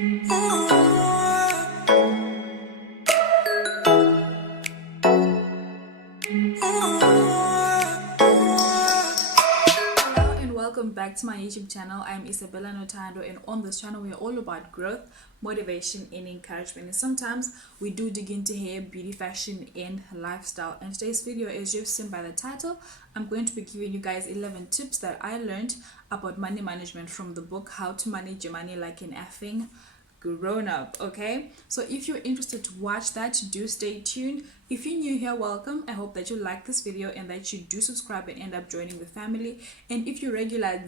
Hello and welcome back to my YouTube channel. I'm Isabella Nothando, and on this channel we are all about growth, motivation and encouragement, and sometimes we do dig into hair, beauty, fashion and lifestyle. And today's video, as you've seen by the title, I'm going to be giving you guys 11 tips that I learned about money management from the book How to Manage Your Money Like an Effing Grown Up. Okay, so if you're interested to watch that, do stay tuned. If you're new here, welcome. I hope that you like this video and that you do subscribe and end up joining the family. And if you're regular,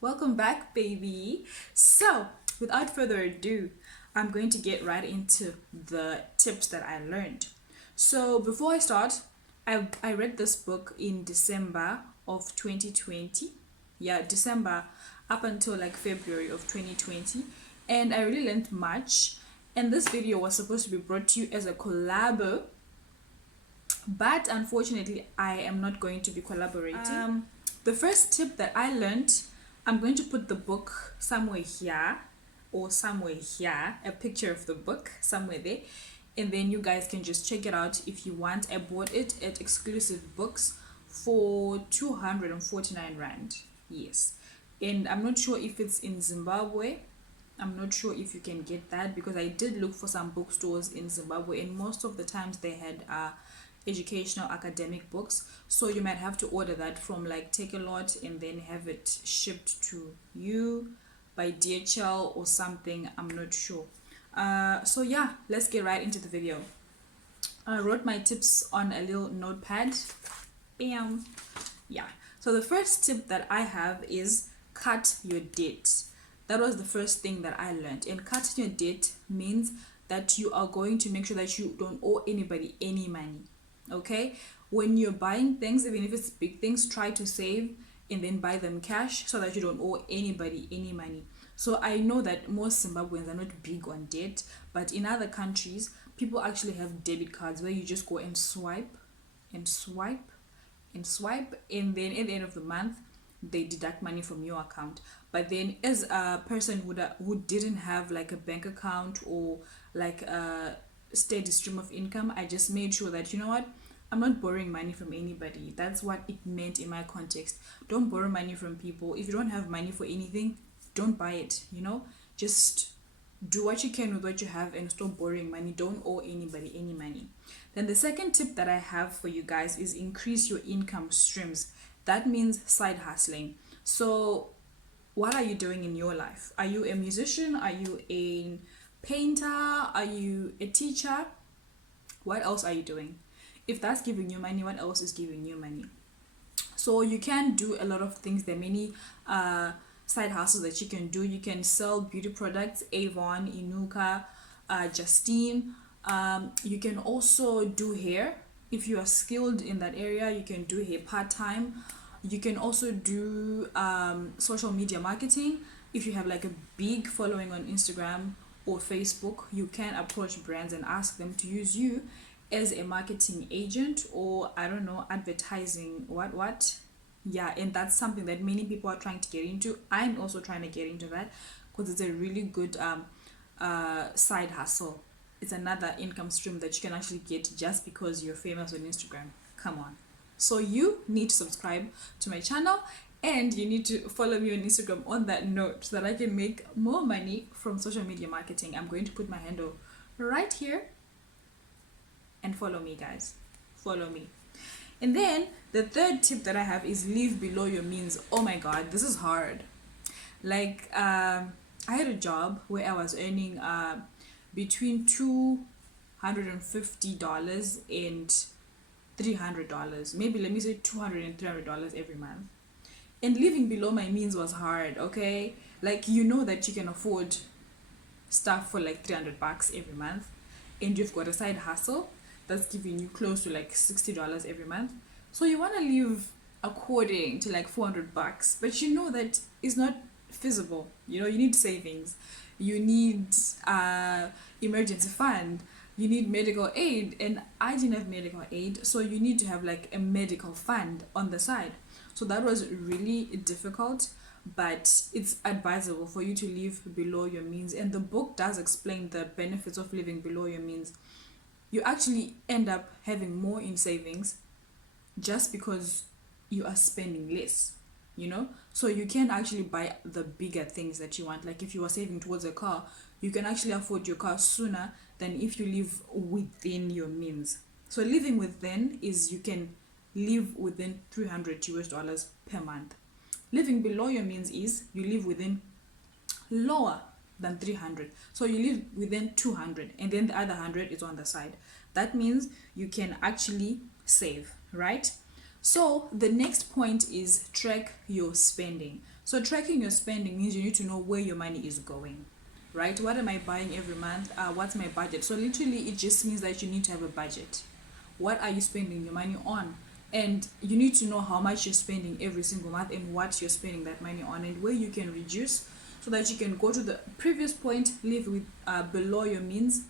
welcome back, baby. So without further ado, I'm going to get right into the tips that I learned. So before I start, I read this book in December of 2020. Yeah, December up until like February of 2020, and I really learned much. And this video was supposed to be brought to you as a collabo, but unfortunately I am not going to be collaborating. The first tip that I learned, I'm going to put the book somewhere here or somewhere here, a picture of the book somewhere there, and then you guys can just check it out if you want. I bought it at Exclusive Books for 249 rand. Yes, and I'm not sure if it's in Zimbabwe. I'm not sure if you can get that, because I did look for some bookstores in Zimbabwe and most of the times they had educational academic books, so you might have to order that from like Take a Lot and then have it shipped to you by DHL or something. I'm not sure. So yeah, let's get right into the video. I wrote my tips on a little notepad. Bam. Yeah, so the first tip that I have is cut your debt. That was the first thing that I learned. And cutting your debt means that you are going to make sure that you don't owe anybody any money. Okay, when you're buying things, even if it's big things, try to save and then buy them cash so that you don't owe anybody any money. So I know that most Zimbabweans are not big on debt, but in other countries people actually have debit cards where you just go and swipe and swipe and swipe, and then at the end of the month they deduct money from your account. But then as a person who didn't have like a bank account or like a steady stream of income, I just made sure that, you know what, I'm not borrowing money from anybody. That's what it meant in my context. Don't borrow money from people. If you don't have money for anything, don't buy it, you know. Just do what you can with what you have and stop borrowing money. Don't owe anybody any money. Then the second tip that I have for you guys is increase your income streams. That means side hustling. So what are you doing in your life? Are you a musician? Are you a painter? Are you a teacher? What else are you doing? If that's giving you money, what else is giving you money? So you can do a lot of things. There are many side hustles that you can do. You can sell beauty products, Avon, Inuka, Justine. You can also do hair. If you are skilled in that area, you can do hair part-time. You can also do social media marketing. If you have like a big following on Instagram or Facebook, you can approach brands and ask them to use you as a marketing agent, or I don't know, advertising what. Yeah, and that's something that many people are trying to get into. I'm also trying to get into that because it's a really good side hustle. It's another income stream that you can actually get just because you're famous on Instagram. Come on. So you need to subscribe to my channel and you need to follow me on Instagram on that note so that I can make more money from social media marketing. I'm going to put my handle right here and follow me, guys. Follow me. And then the third tip that I have is live below your means. Oh my god, this is hard. Like I had a job where I was earning between $250 and $300, maybe let me say $200 and $300 every month. And living below my means was hard. Okay, like, you know that you can afford stuff for like $300 every month, and you've got a side hustle that's giving you close to like $60 every month. So you want to live according to like $400, but you know that it's not feasible. You know, you need savings, you need emergency fund, you need medical aid, and I didn't have medical aid, so you need to have like a medical fund on the side. So that was really difficult, but it's advisable for you to live below your means. And the book does explain the benefits of living below your means. You actually end up having more in savings just because you are spending less, you know. So you can actually buy the bigger things that you want. Like if you are saving towards a car, you can actually afford your car sooner than if you live within your means. So living within is you can live within $300 per month. Living below your means is you live within lower than 300, so you live within 200, and then the other 100 is on the side. That means you can actually save, right? So the next point is track your spending. So tracking your spending means you need to know where your money is going, right? What am I buying every month? What's my budget? So literally it just means that you need to have a budget. What are you spending your money on? And you need to know how much you're spending every single month and what you're spending that money on, and where you can reduce, so that you can go to the previous point, live with below your means,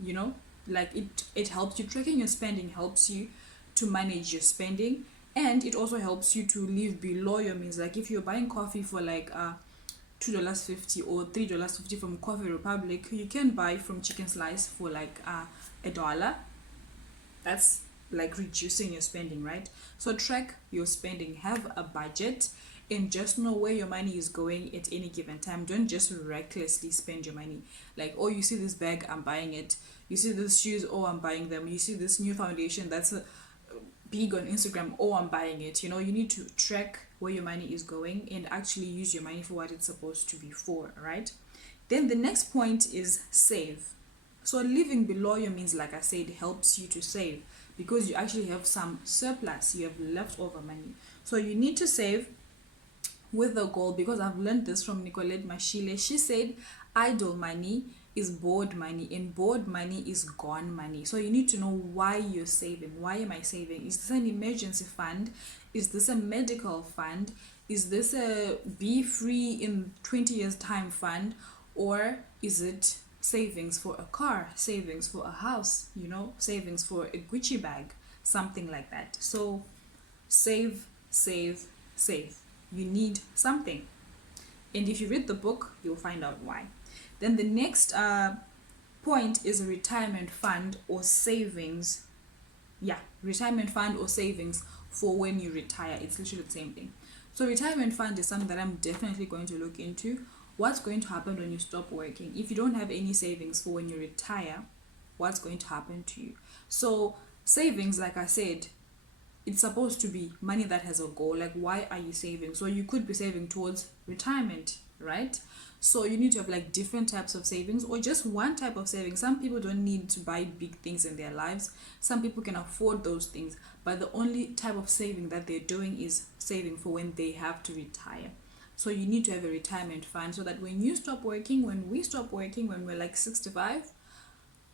you know. Like it helps you. Tracking your spending helps you to manage your spending, and it also helps you to live below your means. Like if you're buying coffee for like $2.50 or $3.50 from Coffee Republic, you can buy from Chicken Slice for like $1. That's like reducing your spending, right? So track your spending, have a budget, and just know where your money is going at any given time. Don't just recklessly spend your money. Like, oh, you see this bag, I'm buying it. You see these shoes, oh, I'm buying them. You see this new foundation that's big on Instagram, oh, I'm buying it. You know, you need to track where your money is going and actually use your money for what it's supposed to be for, right? Then the next point is save. So living below your means, like I said, helps you to save because you actually have some surplus, you have leftover money. So you need to save with the goal, because I've learned this from Nicolette Mashile. She said idle money is borrowed money, and borrowed money is gone money. So you need to know why you're saving. Why am I saving? Is this an emergency fund? Is this a medical fund? Is this a be free in 20 years time fund? Or is it savings for a car, savings for a house, you know, savings for a Gucci bag, something like that? So save, save, save. You need something, and if you read the book, you'll find out why. Then the next point is a retirement fund or savings. Yeah, retirement fund or savings for when you retire. It's literally the same thing. So retirement fund is something that I'm definitely going to look into. What's going to happen when you stop working? If you don't have any savings for when you retire, what's going to happen to you? So savings, like I said, it's supposed to be money that has a goal. Like, why are you saving? So you could be saving towards retirement, right? So you need to have like different types of savings, or just one type of savings. Some people don't need to buy big things in their lives. Some people can afford those things, but the only type of saving that they're doing is saving for when they have to retire. So you need to have a retirement fund, so that when you stop working, when we stop working, when we're like 65,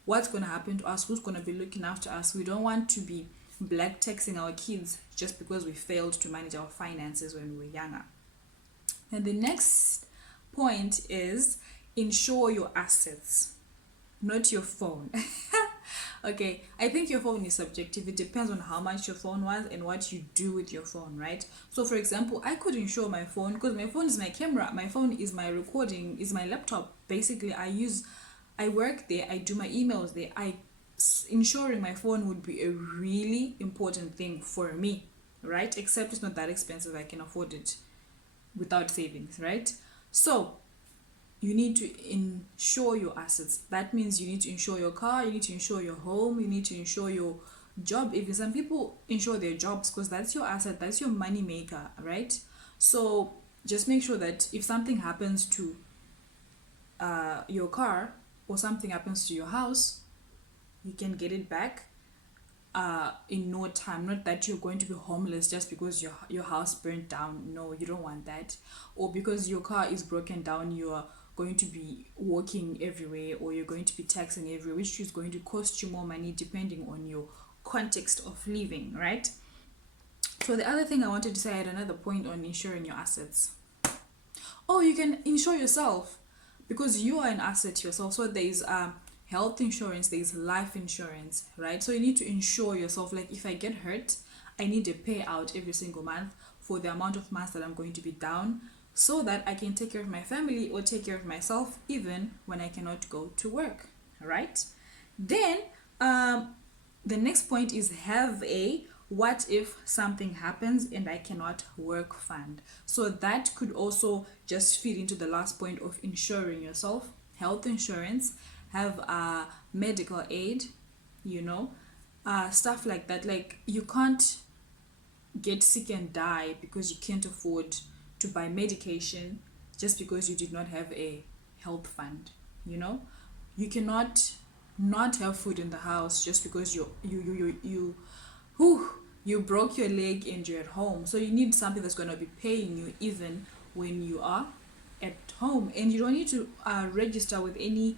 what's going to happen to us? Who's going to be looking after us? We don't want to be black taxing our kids just because we failed to manage our finances when we were younger. And the next point is insure your assets, not your phone. Okay, I think your phone is subjective. It depends on how much your phone was and what you do with your phone, right? So for example, I could insure my phone because my phone is my camera, my phone is my recording, is my laptop. Basically, I work there, I do my emails there. Insuring my phone would be a really important thing for me, right? Except it's not that expensive, I can afford it without savings, right? So you need to insure your assets. That means you need to insure your car, you need to insure your home, you need to insure your job. Even some people insure their jobs because that's your asset, that's your money maker, right? So just make sure that if something happens to your car, or something happens to your house, you can get it back in no time. Not that you're going to be homeless just because your house burnt down. No, you don't want that. Or because your car is broken down, you are going to be walking everywhere, or you're going to be taxing everywhere, which is going to cost you more money depending on your context of living, right? So the other thing I wanted to say, I had another point on insuring your assets. Oh, you can insure yourself because you are an asset to yourself. So there's health insurance, there's life insurance, right? So you need to insure yourself. Like if I get hurt, I need a payout every single month for the amount of months that I'm going to be down. so that I can take care of my family or take care of myself even when I cannot go to work. All right. Then the next point is have a what if something happens and I cannot work fund. So that could also just feed into the last point of insuring yourself, health insurance, have medical aid, you know, stuff like that. Like you can't get sick and die because you can't afford to buy medication just because you did not have a health fund, you know. You cannot not have food in the house just because you broke your leg and you're at home. So you need something that's going to be paying you even when you are at home. And you don't need to register with any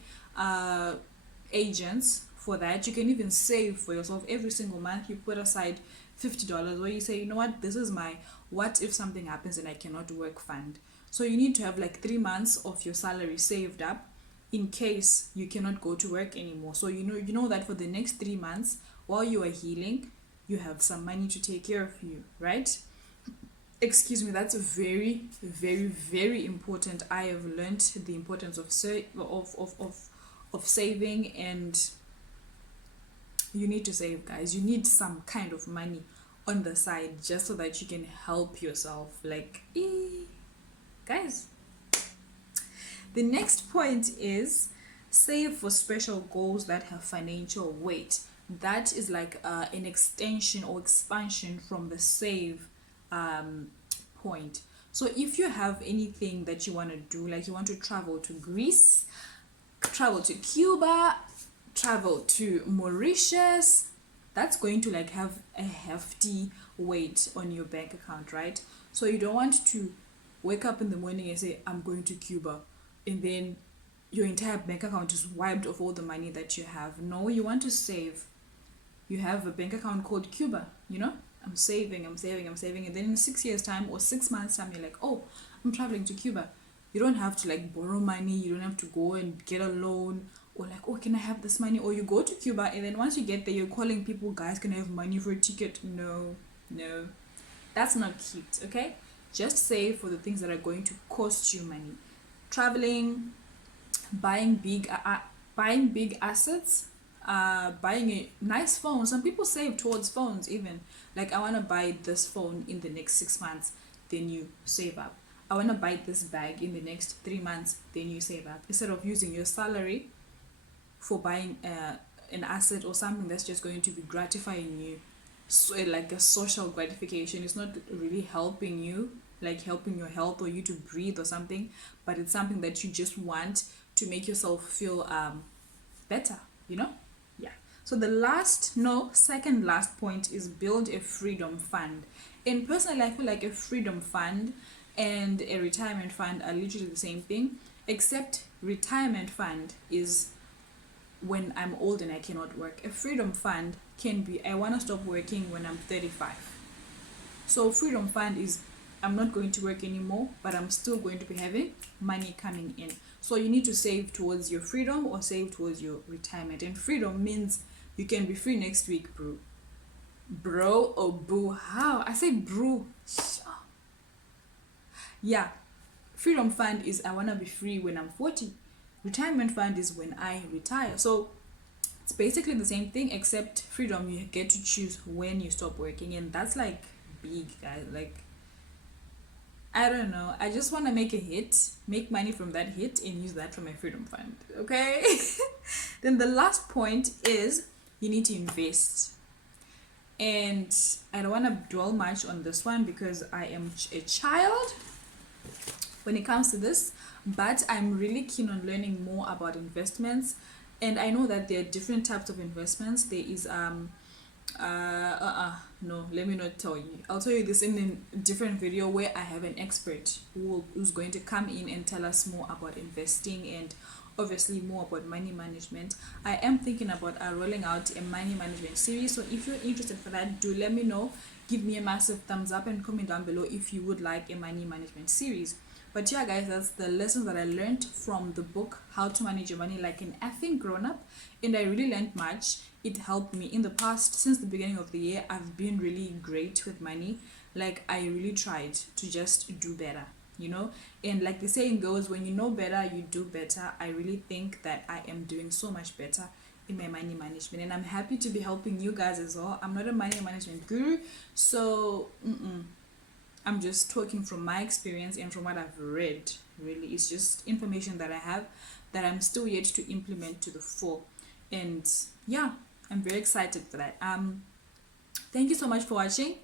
agents for that. You can even save for yourself every single month. You put aside $50 where you say, you know what, this is my what if something happens and I cannot work fund. So you need to have like 3 months of your salary saved up in case you cannot go to work anymore. So you know that for the next 3 months while you are healing, you have some money to take care of you, right? Excuse me, that's very, very, very important. I have learned the importance of saving, and you need to save, guys. You need some kind of money on the side just so that you can help yourself. Like, guys. The next point is save for special goals that have financial weight. That is like an extension or expansion from the save point. So if you have anything that you want to do, like you want to travel to Greece, travel to Cuba, travel to Mauritius, that's going to like have a hefty weight on your bank account, right? So you don't want to wake up in the morning and say, I'm going to Cuba, and then your entire bank account is wiped of all the money that you have. No, you want to save. You have a bank account called Cuba, you know? I'm saving. And then in 6 years' time or 6 months' time, you're like, oh, I'm traveling to Cuba. You don't have to like borrow money. You don't have to go and get a loan or like, oh, can I have this money? Or you go to Cuba and then once you get there, you're calling people, guys, can I have money for a ticket? No. That's not cute, okay? Just save for the things that are going to cost you money. Traveling, buying big assets, buying a nice phone. Some people save towards phones even. Like, I want to buy this phone in the next 6 months, then you save up. I want to buy this bag in the next 3 months, then you save up. Instead of using your salary for buying an asset or something that's just going to be gratifying you, so like a social gratification. It's not really helping you, like helping your health or you to breathe or something, but it's something that you just want to make yourself feel better, you know? Yeah. So the second last point is build a freedom fund. And personally, I feel like a freedom fund and a retirement fund are literally the same thing, except retirement fund is when I'm old and I cannot work. A freedom fund can be, I want to stop working when I'm 35. So freedom fund is, I'm not going to work anymore, but I'm still going to be having money coming in. So you need to save towards your freedom or save towards your retirement. And freedom means you can be free next week, bro or boo. How I say bro. Yeah, freedom fund is I want to be free when I'm 40. Retirement fund is when I retire. So it's basically the same thing, except freedom, you get to choose when you stop working, and that's like big, guys. Like, I don't know, I just want to make money from that hit and use that for my freedom fund, okay? Then the last point is you need to invest. And I don't want to dwell much on this one because I am a child when it comes to this, but I'm really keen on learning more about investments. And I know that there are different types of investments. There is no, let me not tell you. I'll tell you this in a different video where I have an expert who's going to come in and tell us more about investing and obviously more about money management. I am thinking about rolling out a money management series. So if you're interested for that, do let me know. Give me a massive thumbs up and comment down below if you would like a money management series. But yeah, guys, that's the lessons that I learned from the book How to Manage Your Money Like an Effing Grown-Up, and I really learned much. It helped me in the past. Since the beginning of the year, I've been really great with money. Like, I really tried to just do better. you know. And like the saying goes, when you know better, you do better. I really think that I am doing so much better in my money management, and I'm happy to be helping you guys as well. I'm not a money management guru, so I'm just talking from my experience and from what I've read. Really, it's just information that I have that I'm still yet to implement to the full. And yeah, I'm very excited for that. Thank you so much for watching.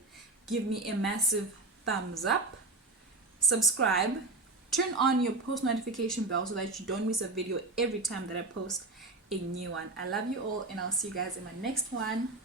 Give me a massive thumbs up, subscribe, turn on your post notification bell so that you don't miss a video every time that I post a new one. I love you all, and I'll see you guys in my next one.